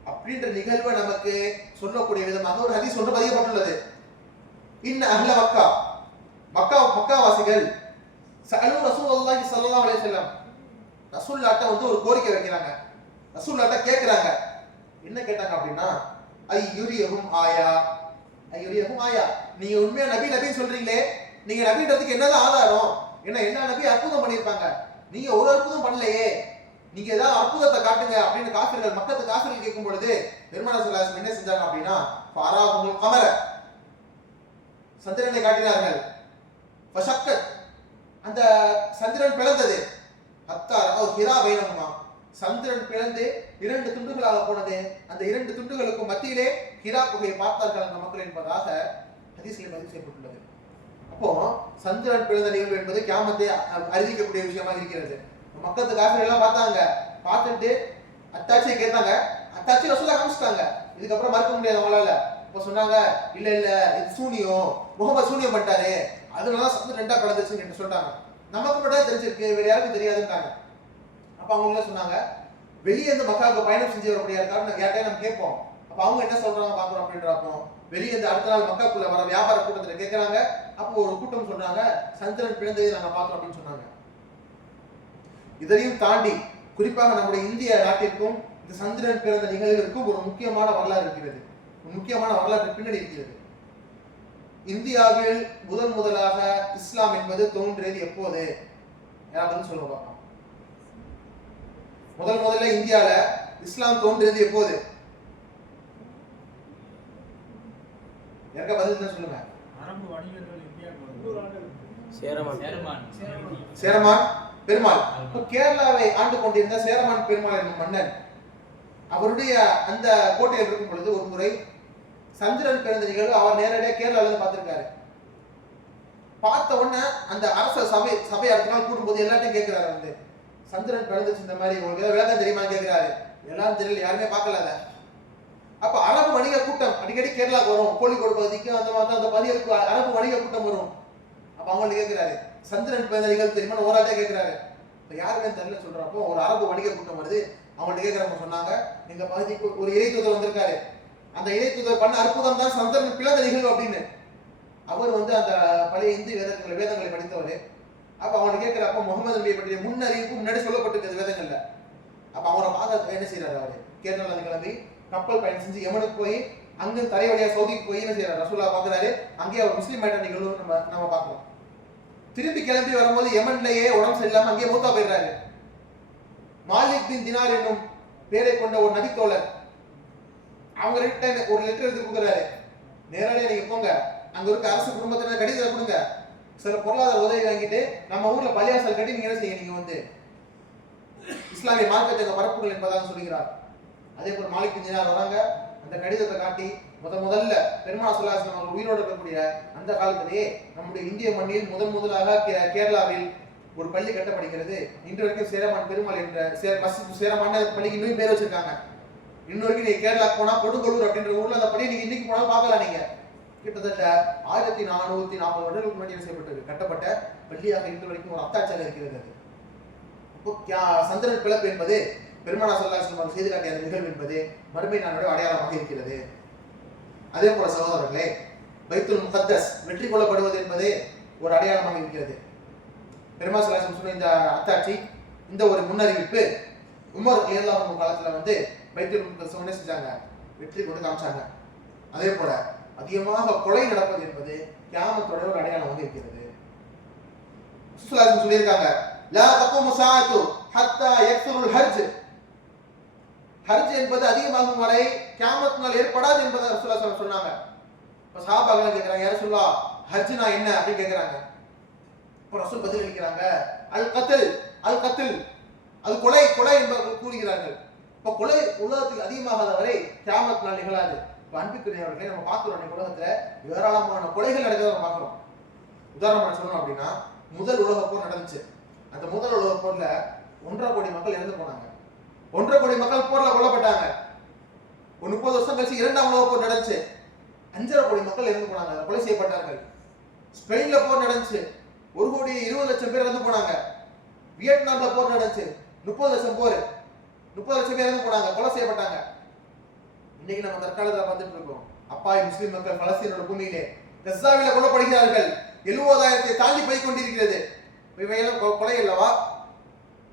அப்படின்ற நிகழ்வை நமக்கு சொல்லக்கூடிய விதமாக ஒரு ஹதீஸ் ஒன்று பதியப்பட்டுள்ளது. இன்ன அஹ்ல மக்காவாசிகள் சஅலு ரசூலுல்லாஹி ஸல்லல்லாஹு அலைஹி வஸல்லம், ரசூலுல்லாஹ்ட்ட வந்து ஒரு கோரிக்கை வைக்கிறாங்க, ரசூலுல்லாஹ்ட்ட கேக்குறாங்க. என்ன கேட்டாங்க அப்படின்னா, ஐயுரியஹும் ஆயா, நீங்க உண்மையா நபி சொல்றீங்களே, நீங்க நபின்றதுக்கு என்னதான் ஆதாரம், என்ன எல்லா நபி அற்புதம் பண்ணிருப்பாங்க, நீங்க ஒரு அற்புதம் பண்ணலையே, நீங்க ஏதாவது அற்புதத்தை காட்டுங்க அப்படின்னு காஃபிர்கள் மக்கத்து காஃபிர்கள் கேட்கும் பொழுது பெருமானார் ஸல்லல்லாஹு அலைஹி வஸல்லம் என்ன செஞ்சாங்க அப்படின்னா, ஃபராஹுல் கமர, சந்திரனை காட்டினார்கள். ஃபஷக்கத், அந்த சந்திரன் பிளந்தது. ஹத்தா ரஅவ் ஹிரா பைனஹுமா, சந்திரன் பிளந்து 2 துண்டுகளாக போனது. அந்த 2 துண்டுகளுக்கும் மத்தியிலே ஹிரா குகையை பார்த்தார்கள் அந்த மக்கள் என்பதாக ஹதீஸில் பதிவு செய்யப்பட்டுள்ளது. அப்போ சந்திரன் பிளந்த நிகழ்வு என்பது கியாமத்தை அறிவிக்கக்கூடிய விஷயமாக இருக்கிறது. மக்கத்து காஃபிர்கள் எல்லாம் பார்த்தாங்க, பார்த்துட்டு அத்தாட்சியை கேட்டாங்க. அத்தாட்சி ரசூலா காமிச்சிட்டாங்க. இதுக்கப்புறம் மறுக்க முடியாது அவங்களால. இப்போ சொன்னாங்க, இல்ல இல்ல இது சூனியம், முகமது சூனியம் பண்ணிட்டாரு, அதனால சந்திரன் 2ஆ பிளந்துச்சுன்னு சொல்லிட்டாங்க. நமக்கு மட்டும் தெரிஞ்சிருக்கு, வேற யாருக்கும் தெரியாதுன்றாங்க. அப்ப அவங்க சொன்னாங்க, வெளியே இருந்து மக்காவுக்கு பயணம் செஞ்சு வரக்கூடிய இருக்காருன்னு யார்ட்டையும் நம்ம கேட்போம். அப்ப அவங்க என்ன சொல்றாங்க பாக்குறோம் அப்படின்றப்போ, வெளியே இருந்து அடுத்த நாள் மக்காக்குள்ள வர வியாபார கூட்டத்துல கேட்கறாங்க. அப்போ ஒரு கூட்டம் சொல்றாங்க, சந்திரன் பிளந்ததை நாங்க பார்த்தோம் அப்படின்னு சொன்னாங்க. இதையும் தாண்டி குறிப்பாக நம்முடைய இந்திய நாட்டிற்கும் இந்த சந்திரன் பிறந்த நிகழ்விற்கும் ஒரு முக்கியமான வரலாறு இருக்கிறது. ஒரு முக்கியமான வரலாற்று பின்னணி இருக்கிறது. இந்தியாவில் முதலாக இஸ்லாம் என்பது தோன்றியது எப்போது? யாராவது சொல்லுங்க பார்ப்போம். முதல்ல இந்தியால இஸ்லாம் தோன்றியது எப்போது? யாருக்கா பதில் சொல்லுங்க. அரபு வணிகர்கள் சேரமான் பெருமாள். கேரளாவை ஆண்டு கொண்டிருந்த சேரமான் பெருமாள் என்னும் மன்னன் அவருடைய அந்த கோட்டையில் இருக்கும் பொழுது ஒரு முறை சந்திரன் பிறந்த நிகழ்வு அவர் நேரடியாக கேரளால இருந்து பார்த்திருக்காரு. பார்த்த உடனே அந்த அரச சபை அடுத்த நாள் கூடும்போது எல்லாத்தையும் கேட்கிறாரு, வந்து சந்திரன் பிறந்துச்சு இந்த மாதிரி உங்களுக்கு வேதம் தெரியுமான்னு கேட்கிறாரு. எல்லாரும் தெரியல, யாருமே பார்க்கல. அப்ப அரபு வணிக கூட்டம் அடிக்கடி கேரளாவுக்கு வரும், கோழிக்கோடு பகுதிக்கு அந்த மாதிரி அந்த பகுதிகளுக்கு அரபு வணிக கூட்டம் வரும். அப்ப அவங்கள்ட்ட கேட்கிறாரு, சந்திரன் பிறந்த நிகழ்வு தெரியுமா ஓராட்டே கேட்கிறாரு. இப்ப யாருமே தெரியல சொல்றப்போ ஒரு அரபு வணிக கூட்டம் வருது. அவங்கள்ட்ட கேட்கிறப்ப சொன்னாங்க, எங்க பகுதிக்கு ஒரு இறை தூதர் வந்திருக்காரு, அந்த இறை தூதர் பண்ண அற்புதம் தான் சந்திரன் பிளந்த நிகழ்வு அப்படின்னு. அவர் வந்து அந்த பழைய இந்து வேதங்களை படித்தவர். அப்ப அவனை கேட்கிறப்ப முகமது நபியை பற்றிய முன்னறிவிப்பு முன்னாடி சொல்லப்பட்டிருக்கிறது வேதங்கள்ல. அப்ப அவரை பார்க்க என்ன செய்யறாரு, அவரு கேரளால கிளம்பி கப்பல் பயணம் செஞ்சு யமனுக்கு போய் அங்க தரை வழியா சவுதிக்கு போய் என்ன செய்யறாரு, ரசூலா பாக்குறாரு. அங்கேயே அவர் முஸ்லீம் ஆயிட்ட நிகழ்வு நம்ம பார்க்கிறோம். திரும்பி கிளம்பி வரும்போது யமன்லயே உடம்பு சரியில்லாம அங்கேயே மூத்தா போயிடுறாரு. மாலிக் பின் தினார் என்னும் பேரை கொண்ட ஒரு நபித்தோழர் அவங்க ஒரு லெட்டர் எடுத்து கொடுக்குறாரு. நேரடியாக நீங்க போங்க, அங்க இருக்க அரசு குடும்பத்தினர் கடிதத்தை கொடுங்க, சில பொருளாதார உதவி வாங்கிட்டு நம்ம ஊர்ல பள்ளியாசல் கட்டி நீங்க என்ன செய்ய, நீங்க வந்து இஸ்லாமிய மார்க்கத்தை பரப்புகள் என்பதாக சொல்லுகிறார். அதே போல மாலிக் பின் தினார் வராங்க, அந்த கடிதத்தை காட்டி முதல்ல பெருமானார் ஸல்லல்லாஹு அலைஹி வஸல்லம் உயிரோடு இருக்கக்கூடிய அந்த காலத்திலேயே நம்முடைய இந்திய மண்ணில் முதலாக கேரளாவில் ஒரு பள்ளி கட்டப்படுகிறது. இன்று வரைக்கும் சேரமான் பெருமாள் என்ற சேரமான பள்ளிக்கு இன்னும் பேர் வச்சிருக்காங்க. இன்னொருக்கு நீங்க கேரளாக்கு போனா கொடுங்கலூர் அப்படின்ற ஊர்ல அந்த பள்ளி நீங்க இன்னைக்கு போனா பார்க்கலாம். நீங்க கிட்டத்தட்ட 1440 வருடங்களுக்கு முன்னாடி செய்யப்பட்டது கட்டப்பட்ட பள்ளியாக இன்று வரைக்கும் ஒரு அத்தாட்சியாக இருக்கிறது. சந்திரன் பிளப்பு என்பது பெருமானார் ஸல்லல்லாஹு அலைஹி வஸல்லம் செய்து காட்டிய அந்த நிகழ்வு என்பது மறுமை நாளுடைய அடையாளமாக இருக்கிறது. அதே போல சகோதரர்களே, பைத்துல் முகத்தஸ் வெற்றி கொள்ளப்படுவது என்பது ஒரு அடையாளமாக இருக்கிறது. பெருமானார் ஸல்லல்லாஹு அலைஹி வஸல்லம் சொன்ன இந்த அத்தாட்சி, இந்த ஒரு முன்னறிவிப்பு உமர் ரலியல்லாஹு அன்ஹு காலத்துல வந்து பைத்துல் முகத்தஸ் என்ன செஞ்சாங்க, வெற்றி கொண்டு காமிச்சாங்க. அதே போல அதிகமாக கொலை நடப்பது என்பது கியாமத்தோட ஒரு அடையாளமாக இருக்கிறது. ஸல்லல்லாஹு சொல்லியிருக்காங்க, லா தகுமு ஸாஅத்து ஹத்தா யக்ஸுருல் ஹஜ், ஹஜ் என்பது அதிகமாகும் வரை கியாமத் நாள் ஏற்படாது என்பதை ரசூலுல்லாஹி ஸல்லல்லாஹு அலைஹி வஸல்லம் சொன்னாங்க. இப்ப சஹாபாக்கள் கேக்குறாங்க, யா ரசூலுல்லாஹ் ஹஜ்னா என்ன அப்படி கேக்குறாங்க. இப்ப ரசூல் பதில் அளிக்கிறாங்க, அல் கத்ல், அல் கத்ல், அது கொலை என்பதை கூறுகிறார்கள். இப்ப கொலை உலகத்தில் அதிகமாகாத வரை கியாமத் நாள் நிகழாது. இப்ப அன்பிற்குரியவர்களே, நம்ம பார்க்கிறோம் உலகத்துல ஏராளமான கொலைகள் நடக்கிறத பார்க்கிறோம். உதாரணமாக சொல்லணும் அப்படின்னா, முதல் உலக போர் நடந்துச்சு. அந்த முதல் உலக போர்ல 1.5 கோடி மக்கள் இறந்து போனாங்க. 1.5 கோடி மக்கள் போர்ல கொல்லப்பட்டாங்க. 30 வருஷம் கழிச்சு 2ஆம் உலக போர் நடந்துச்சு. 5.5 கோடி மக்கள் இறந்து போனாங்க, கொலை செய்யப்பட்டார்கள். ஸ்பெயின்ல போர் நடந்துச்சு, 1,20,00,000 பேர் இறந்து போனாங்க. வியட்நாம்ல போர் நடந்துச்சு, 30 லட்சம் போர், 30 லட்சம் பேர் இறந்து போனாங்க, கொலை செய்யப்பட்டாங்க. இன்னைக்கு நம்ம தற்காலத்தில் பார்த்துட்டு இருக்கோம், அப்பாவி முஸ்லிம் மக்கள் பலஸ்தீனோட பூமியிலே கஸாவில கொல்லப்படுகிறார்கள். 70,000-ஐ தாண்டி போய் கொண்டிருக்கிறது. இவையெல்லாம் கொலை அல்லவா?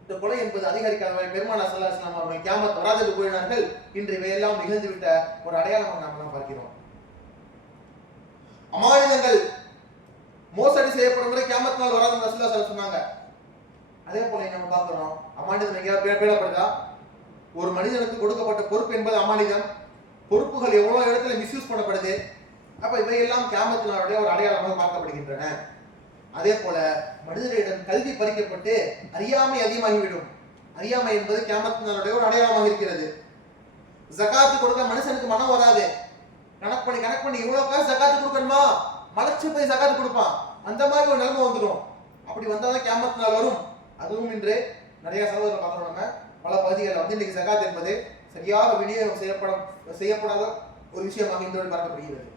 இந்த கொலை என்பது அதிகரிக்காத பெருமானார் ஸல்லல்லாஹு அலைஹி வஸல்லம் அவர்கள் கியாமத் வராது என்று கூறினார்கள். இன்று இவையெல்லாம் நிகழ்ந்துவிட்ட ஒரு அடையாளமாக நாம் பார்க்கிறோம். அமானிதங்கள் மோசடி செய்யப்படும் வரை கியாமத் நாள் வராது என்று ரசூலுல்லாஹி ஸல்லல்லாஹு அலைஹி வஸல்லம் சொன்னாங்க. அதே போல நம்ம பார்க்கிறோம், அமானிதம் எங்கேயாவது பேணப்படுதா? ஒரு மனிதனுக்கு கொடுக்கப்பட்ட பொறுப்பு என்பது அமானிதம். பொறுப்புகள் எவ்வளவு இடத்துல மிஸ்யூஸ் பண்ணப்படுது. அப்ப இவையெல்லாம் கியாமத் நாளுடைய ஒரு அடையாளமாக பார்க்கப்படுகின்றன. அதே போல மனிதரிடம் கல்வி பறிக்கப்பட்டு அறியாமை அதிகமாகிவிடும். அறியாமை என்பது கியாமத் நாளுடைய ஒரு அடையாளமாக இருக்கிறது. ஜகாத்து கொடுக்க மனுஷனுக்கு மனம் வராது. கணக்கு பண்ணி இவ்வளவு காசு ஜகாத்து கொடுக்கணுமா, மலைச்சு போய் ஜகாத்து கொடுப்பான். அந்த மாதிரி ஒரு நிலைமை வந்துடும். அப்படி வந்தாதான் கியாமத் நாள் வரும். அதுவும் இன்று நிறைய சகோதரர்கள் பார்க்கிறோம். நம்ம பல பகுதிகளில் வந்து இன்னைக்கு ஜகாத் என்பது சரியாக விநியோகம் செய்யப்படாத ஒரு விஷயமாக இன்று பார்க்கப்படுகிறது.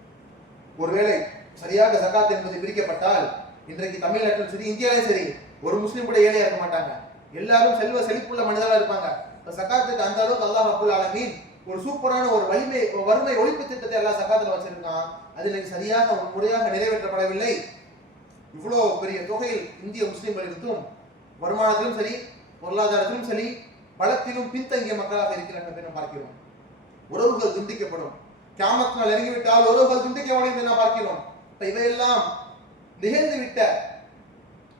ஒருவேளை சரியாக ஜகாத் என்பது பிரிக்கப்பட்டால் இன்றைக்கு தமிழ்நாட்டிலும் சரி, இந்தியாவிலும் சரி, ஒரு முஸ்லீம் கூட ஏழையா இருக்க மாட்டாங்க. எல்லாரும் செல்வ செழிப்புள்ள மனிதர்களா இருப்பாங்க. ஜகாத்துக்கு அந்த அளவுக்கு அல்லாஹ் ரப்பல் ஆலமீன் ஒரு சூப்பரான ஒரு வறுமை ஒழிப்பு திட்டத்தை எல்லாம் ஜகாத்துல வச்சிருக்கான். அது இன்னைக்கு சரியாக முறையாக நிறைவேற்றப்படவில்லை. இவ்வளவு பெரிய தொகையில் இந்திய முஸ்லீம்கள் இருந்தும் வருமானத்திலும் சரி, பொருளாதாரத்திலும் சரி, பலத்திலும் பின்தங்கிய மக்களாக இருக்கிறார்கள் என்று பார்க்கிறோம். உறவுகள் துண்டிக்கப்படும். கியாமத் நாள் இறங்கிவிட்டால் உறவுகள் துண்டிக்கப்படும் என்று நாம் பார்க்கிறோம். இவையெல்லாம் நிகழ்ந்து விட்ட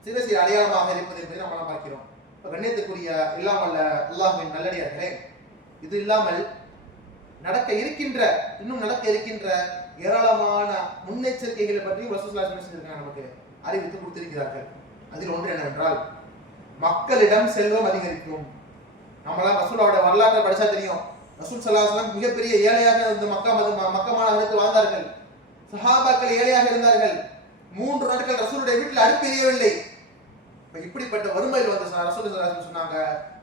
சில சில அடையாளமாக இருப்பது என்பதை நாம் பார்க்கிறோம். கண்ணியத்துக்குரிய இல்லாமல் அல்லாஹ்வின் நல்லடியார்களே, இது இல்லாமல் இன்னும் நடக்க இருக்கின்ற ஏராளமான முன்னெச்சரிக்கைகளை பற்றி ரசூலுல்லாஹி ஸல்லல்லாஹு அலைஹி வஸல்லம் நமக்கு அறிவித்து கொடுத்திருக்கிறார்கள். அதில் ஒன்று என்னவென்றால், மக்களிடம் செல்வம் அதிகரிக்கும். நம்மளாம் ரசூலுல்லாஹ்வுடைய வரலாற்றை படிச்சா தெரியும். ரசூல் ஸல்லல்லாஹு அலைஹி வஸல்லம் மிகப்பெரிய ஏழையாக இந்த மக்கா மாநகரத்தில் வாழ்ந்தார்கள். சஹாபாக்கள் ஏழையாக இருந்தார்கள். 3 நாட்கள் ரசூலுடைய வீட்டில் அடுப்பு எரியவில்லை. இப்படிப்பட்ட வறுமையில் வந்து ரசூல் ஸல்லல்லாஹு அலைஹி வஸல்லம் சொன்னாங்க,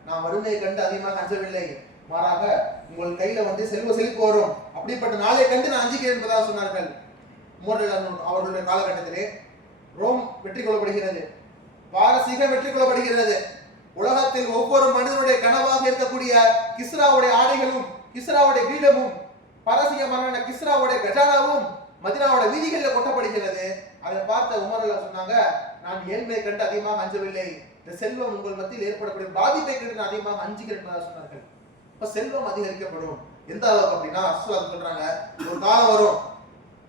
நான் வறுமையை கண்டு அதிகமாக அஞ்சவில்லை, மாறாக உங்கள் கையில வந்து செல்வ செழிப்பு வரும், அப்படிப்பட்ட நாளை கண்டு நான் அஞ்சுகிறேன் என்பதாக சொன்னார்கள். அவர்களுடைய காலகட்டத்திலே ரோம் வெற்றி கொள்ளப்படுகிறது, பாரசீகம் வெற்றி கொள்ளப்படுகிறது. உலகத்தில் ஒவ்வொரு மனிதனுடைய கனவாக இருக்கக்கூடிய கிஸ்ராவுடைய ஆடைகளும், கிஸ்ராவுடைய கிரீடமும், பாரசீக மன்னனான கிஸ்ராவுடைய கஜானாவும் மதீனாவுடைய வீதிகளில் கொட்டப்படுகிறது. அதை பார்த்த உமர் சொன்னாங்க, நான் ஏழ்மையை கண்டு அதிகமாக அஞ்சவில்லை, இந்த செல்வம் உங்கள் மத்தியில் ஏற்படக்கூடிய பாதிப்பை கண்டு நான் அதிகமாக அஞ்சுகிறேன் என்பதாக சொன்னார்கள். இப்ப செல்வம் அதிகரிக்கப்படும். எந்த அளவுக்கு அப்படின்னா, சொல்றாங்க, ஒரு காலம் வரும்,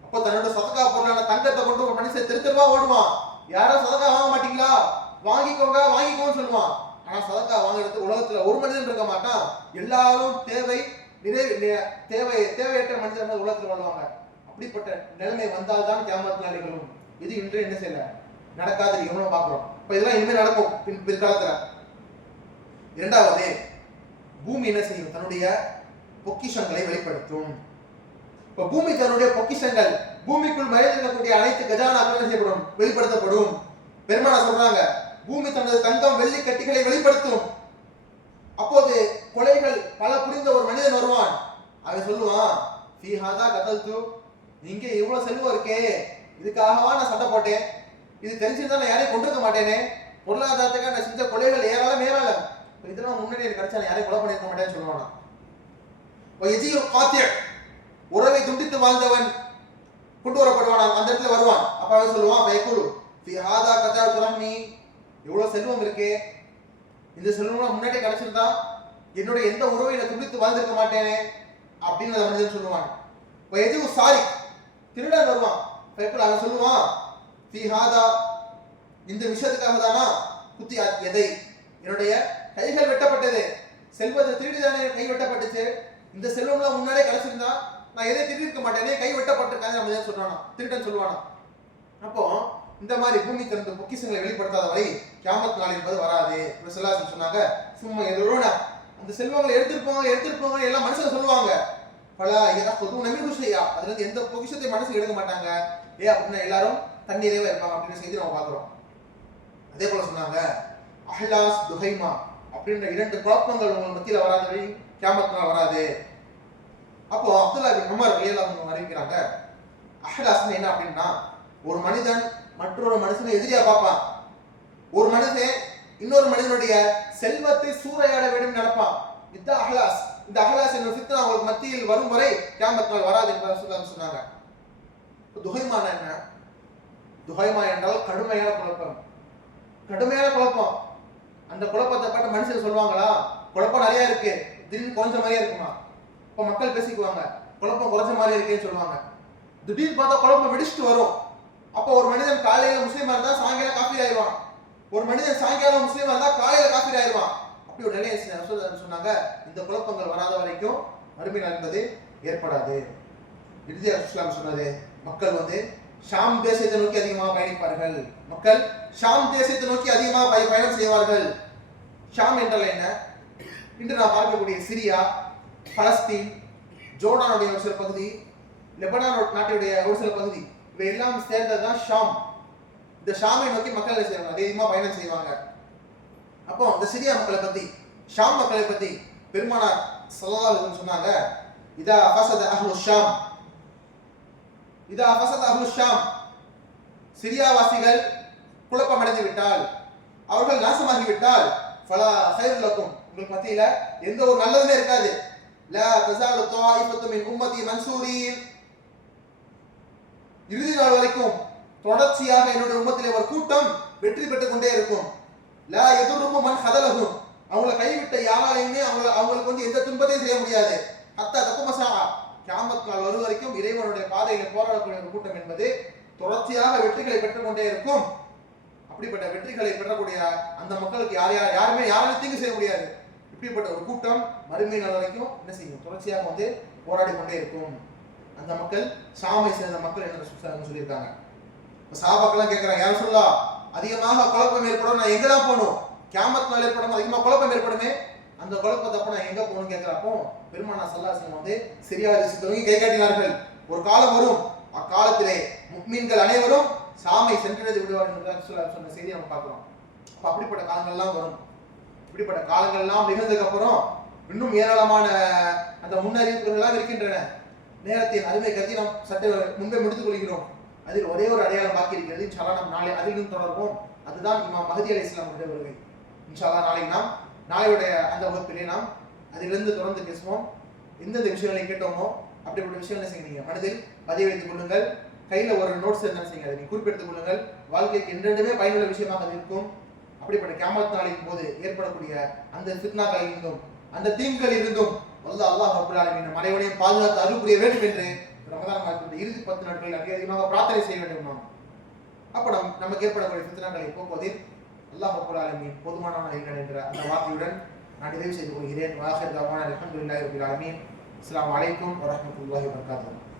அப்ப தன்னோட சதகா பொருளான தங்கத்தை கொண்டு ஒரு மனுஷன் தெருவா ஓடுவான். யாரோ சதகா வாங்க மாட்டீங்களா, வாங்கிக்கோன்னு சொல்லுவான். ஆனா சதகா வாங்குறது உலகத்துல ஒரு மனிதன் இருக்க மாட்டான். எல்லாரும் தேவையற்ற மனிதர்கள் உலகத்தில் வாழ்வாங்க. அப்படிப்பட்ட நிலைமை வந்தால்தான் கியாமத் நாள் நிகழும். இது இன்று என்ன செய்யல, நடக்காது. எவ்வளவு பார்க்கிறோம். இப்ப இதெல்லாம் இனிமேல் நடக்கும் பிற்காலத்துல. இரண்டாவது, பூமி என்ன செய்யும், தன்னுடைய பொக்கிஷங்களை வெளிப்படுத்தும். இப்ப பூமி தன்னுடைய பொக்கிஷங்கள், பூமிக்குள் மறைந்திருக்கக்கூடிய அனைத்து கஜானாக்கள் செய்யப்படும், வெளிப்படுத்தப்படும். பெருமானா சொல்றாங்க, பூமி தனது தங்கம் வெள்ளி கட்டிகளை வெளிப்படுத்தும். அப்போது கொலைகள் பல புரிந்த ஒரு மனிதன் வருவான். அவன் சொல்லுவான், ஃபீஹாதா கதல்து, இங்கே இவ்வளவு செல்வம் இருக்கே, இதுக்காகவா நான் சண்டை போட்டேன், இது தெரிஞ்சிருந்தா நான் யாரையும் கொண்டிருக்க மாட்டேனே, பொருளாதாரத்துக்காக நான் செஞ்ச கொலைகள் ஏராளம், இதெல்லாம் முன்னாடி எனக்கு கிடைச்சா யாரையும் கொலை பண்ணிருக்க மாட்டேன்னு சொல்லுவானா. உறவை துண்டித்து வாழ்ந்தவன் கொண்டு வரப்படுவான், அந்த இடத்துல வருவான். அப்ப அவன் சொல்லுவான், எவ்வளவு செல்வம் இருக்கே, இந்த செல்வம் முன்னாடியே கிடைச்சிருந்தா என்னுடைய எந்த உறவை நான் துண்டித்து வாழ்ந்திருக்க மாட்டேனே அப்படின்னு அந்த மனிதன் சொல்லுவான். சாரி, திருடன் வருவான். அவன் சொல்லுவான், இந்த விஷயத்துக்காக தானா குத்தி எதை, என்னுடைய கைகள் வெட்டப்பட்டது, செல்வத்தை திருடிதானே கை வெட்டப்பட்டுச்சு, இந்த செல்வம்லாம் முன்னாடியே கிடைச்சிருந்தா நான் எதை திருடி இருக்க மாட்டேனே, கை வெட்டப்பட்டிருக்காங்க நம்ம சொல்றானா, திருடன் சொல்லுவானா. அப்போ இந்த மாதிரி பூமி திறந்த பொக்கிஷங்களை வெளிப்படுத்தாத வரை கியாமத் நாள் என்பது வராது. சொன்னாங்க, சும்மா எதோட அந்த செல்வங்களை எடுத்திருப்போங்க எல்லாம் மனுஷன் சொல்லுவாங்க, பல பொது நம்பி விஷயா, அதுல இருந்து எந்த பொக்கிஷத்தை மனசு எடுக்க மாட்டாங்க, அப்படின்னா எல்லாரும் தண்ணீரே இருப்பாங்க அப்படின்னு செய்தி நம்ம பார்க்கிறோம். அதே போல சொன்னாங்க, அஹ்லாஸ் துஹைமா அப்படின்ற 2 குழப்பங்கள் உங்கள் மத்தியில வராத வரை கியாமத் நாள் வராது. அப்போ அப்துல்லா பின் உமர் ரலியல்லாஹு அறிவிக்கிறாங்க, அஹ்லாஸ் என்ன அப்படின்னா, ஒரு மனிதன் மற்றொரு மனுஷனை எதிரியா பார்ப்பான். ஒரு மனிதன் இன்னொரு மனிதனுடைய செல்வத்தை சூறையாட வேண்டும் நினைப்பான். இதுதான் அஹ்லாஸ். இந்த அஹ்லாஸ் என்ற ஃபித்னா அவங்களுக்கு மத்தியில் வரும் வரை கியாமத் நாள் வராது என்று சொன்னாங்க. துஹைமா என்ன? துஹைமா என்றால் கடுமையான குழப்பம். அந்த குழப்பத்தை பட்ட மனுஷன் சொல்லுவாங்களா, குழப்பம் நிறைய இருக்கு, திடீர்னு குறைஞ்ச மாதிரியே இருக்குமா. இப்ப மக்கள் பேசிக்குவாங்க, குழப்பம் குறைஞ்ச மாதிரி இருக்கேன்னு சொல்லுவாங்க. திடீர்னு பார்த்தா குழப்பம் வெடிச்சுட்டு வரும். அப்போ ஒரு மனிதன் காலையில முஸ்லீமா இருந்தா சாயங்காலம் காஃபி ஆயிடுவான். ஒரு மனிதன் சாயங்காலம் முஸ்லீம் இருந்தா காலையில காஃபிர் ஆயிடுவான். அப்படி ஒரு நிலையை சொன்னாங்க. இந்த குழப்பங்கள் வராத வரைக்கும் மறுமை நாள் என்பது ஏற்படாது. இறுதியாக இஸ்லாம் சொன்னது, மக்கள் ஷாம் தேசத்தை நோக்கி அதிகமாக பயணிப்பார்கள். மக்கள் ஷாம் தேசத்தை நோக்கி அதிகமாக பயணம் செய்வார்கள். ஷாம் என்றால் என்ன? இன்று நாம் பார்க்கக்கூடிய சிரியா, பலஸ்தீன், ஜோர்டானுடைய ஒரு சில பகுதி, லெபனான் நாட்டுடைய ஒரு சில பகுதி, இவை எல்லாம் சேர்ந்ததுதான் ஷாம். இந்த ஷாமை நோக்கி மக்கள் செய்வாங்க, அதிகமாக பயணம் செய்வாங்க. அப்போ இந்த சிரியா மக்களை பத்தி, ஷாம் மக்களை பத்தி பெருமானார் ஸல்லல்லாஹு அலைஹி வஸல்லம் சொன்னாங்க, இதா ஃபஸத அஹ்லு ஷாம், இதா ஃபஸத அஹ்லு ஷாம், சிரியாவாசிகள் குழப்பமடைந்து விட்டால், அவர்கள் நாசமாகி விட்டால், ஃபலா கைர் லக்கும், உங்களுக்கு மத்தியில எந்த ஒரு நல்லதுமே இருக்காது. லா தஸாலு தாயிஃபத்து மின் உம்மதி மன்சூரீன், இறுதி நாள் வரைக்கும் தொடர்ச்சியாக என்னுடைய உம்மத்திலே ஒரு கூட்டம் வெற்றி பெற்றுக் கொண்டே இருக்கும். லா யதுர்ருஹும் மன் ஹதலஹும், அவங்களை கைவிட்ட யாராலையுமே அவங்களுக்கு எந்த துன்பத்தையும் செய்ய முடியாது. ஹத்தா தகும ஸாஅ, கியாமத் நாள் வரும் வரைக்கும் இறைவனுடைய பாதையில போராடக்கூடிய ஒரு கூட்டம் என்பது தொடர்ச்சியாக வெற்றிகளை பெற்றுக் கொண்டே இருக்கும். அப்படிப்பட்ட வெற்றிகளை பெறக்கூடிய அந்த மக்களுக்கு யாருமே யாராலும் தீங்கு செய்ய முடியாது. இப்படிப்பட்ட ஒரு கூட்டம் மறுமை நாள் வரைக்கும் என்ன செய்யும்? தொடர்ச்சியாக போராடி கொண்டே இருக்கும். அந்த மக்கள் ஷாமை சேர்ந்த மக்கள் என்ன சொல்லியிருக்காங்க. சஹாபாக்கெல்லாம் கேட்கிறாங்க, யாரும் சொல்லலாம் அதிகமாக குழப்பம் ஏற்படும், நான் எங்க தான் போகணும்? கியாமத் நாள் ஏற்படும், அதிகமாக குழப்பம் ஏற்படுமே, அந்த குழப்பத்தை அப்ப நான் எங்க போகணும்னு கேட்கிறப்போ பெருமானார் ஸல்லல்லாஹு அலைஹி வஸல்லம் சிரியா தேசத்தை கை காட்டினார்கள். ஒரு காலம் வரும், அக்காலத்திலே முஃமின்கள் அனைவரும் ஷாமை சென்றடைந்து விடுவார்கள் என்று சொன்ன செய்தியை நம்ம பார்க்கிறோம். அப்ப அப்படிப்பட்ட காலங்கள்லாம் வரும். இப்படிப்பட்ட காலங்கள்லாம் நிகழ்ந்ததுக்கு அப்புறம் இன்னும் ஏராளமான அந்த முன்னறிவிப்புகள் எல்லாம் இருக்கின்றன. நேரத்தின் அருமை கருதி நாம் சற்று முன்பே முடித்துக் கொள்கிறோம். அதில் ஒரே ஒரு அடையாளம் பாக்கி இருக்கிறது. இன்ஷா அல்லாஹ் நாம் நாளை அதிலும் தொடர்வோம். அதுதான் இமாம் மஹதி அலைஹிஸ்ஸலாம் உடைய வருகை. இன்ஷா அல்லாஹ் நாளைக்கு நாம் நாளையுடைய அந்த வகுப்பிலே நாம் அதிலிருந்து தொடர்ந்து பேசுவோம். எந்தெந்த விஷயங்களை கேட்டோமோ அப்படிப்பட்ட விஷயங்களை செய்யுங்க, மனதில் பதிய வைத்துக் கொள்ளுங்கள். கையில ஒரு நோட்ஸ் என்ன செய்யுங்க, அதை குறிப்பெடுத்துக் கொள்ளுங்கள். வாழ்க்கைக்கு என்றென்றுமே பயனுள்ள விஷயமாக அது இருக்கும். அப்படிப்பட்ட கியாமத் நாளின் போது ஏற்படக்கூடிய அந்த ஃபித்னாக்களில் இருந்தும் அந்த தீங்குகளில் இருந்தும் அல்லாஹ் ரப்பல் ஆலமீன் மறைவனையும் பாதுகாத்து அருள் புரிய வேண்டும் என்று ரமதான் மாதத்தின் இறுதி 10 நாட்களில் அதிகமாக பிரார்த்தனை செய்ய வேண்டும். நாம் அப்ப நமக்கு ஏற்படக்கூடிய ஃபித்னாக்களை போக்குவதில் அல்லாஹ் ரப்பல் ஆலமீன் போதுமானவனாக இருக்கிறான் என்ற அந்த வார்த்தையுடன் நான் நிறைவு செய்து கொள்கிறேன். வாஹிர் தஅவானா அல்ஹம்துலில்லாஹி ரப்பில் ஆலமீன். அஸ்ஸலாமு அலைக்கும் வரஹ்மத்துல்லாஹி வபரகாத்துஹு.